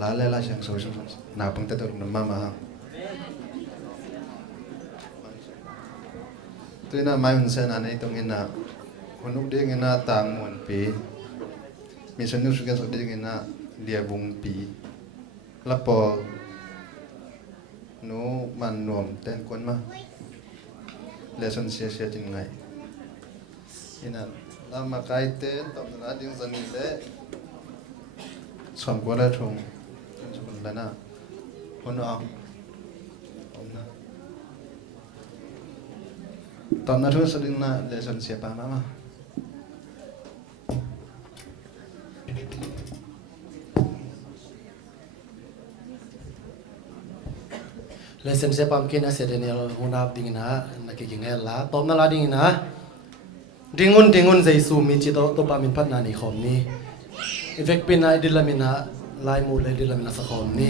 lá lẽ là chẳng số nào bằng tất cả nằm mà tuy là mai mình sẽ là này tung ina còn lúc đi ina tang muôn pi mình sẽ nuôi cái số đi ina lia bung pi là po nó man nuông tên quân mà lesson xe trên ngày ina là mà cái tên tao nó đi dân lệ xong qua là thùng chúng là na con nó tao nó thôi sẽ đừng na lesson xe pa mà lesson se pam kina se denial hunap ding na nakikingel la tom na la ding na dingun jaisu mi chi to pa min phat na ni khom ni effect pin na dilamina lai mu le dilamina sa khom ni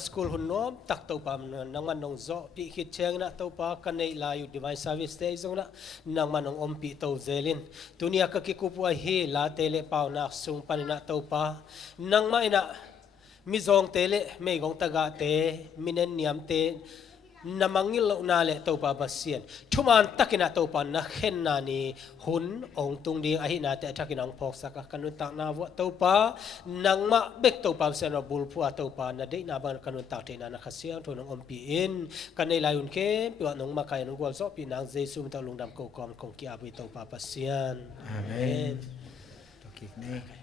school hunom tak to pam nang manong zo pi khit cheng na to pa kanei la yu divine service te zong na nang manong ompi to zelin tunia ka ki kupu hi la tele pau na sung panina to pa nang ma ina mi zong tele me gong taga te minen niam te namangil na le to pa basien thuman takina to pa na khen na ni hun ong tung ding ahi na te takina ong pok saka kanun tak na wa to pa nang ma bek to pa sen bul pu to pa na de na ban kanun tak te na na khasiang to nong om pi in kan nei layun ke pi wa nong ma kai nong gwal so pi nang jesu ta lung dam ko kom kong ki abi to pa basien Amen. Tokik ni.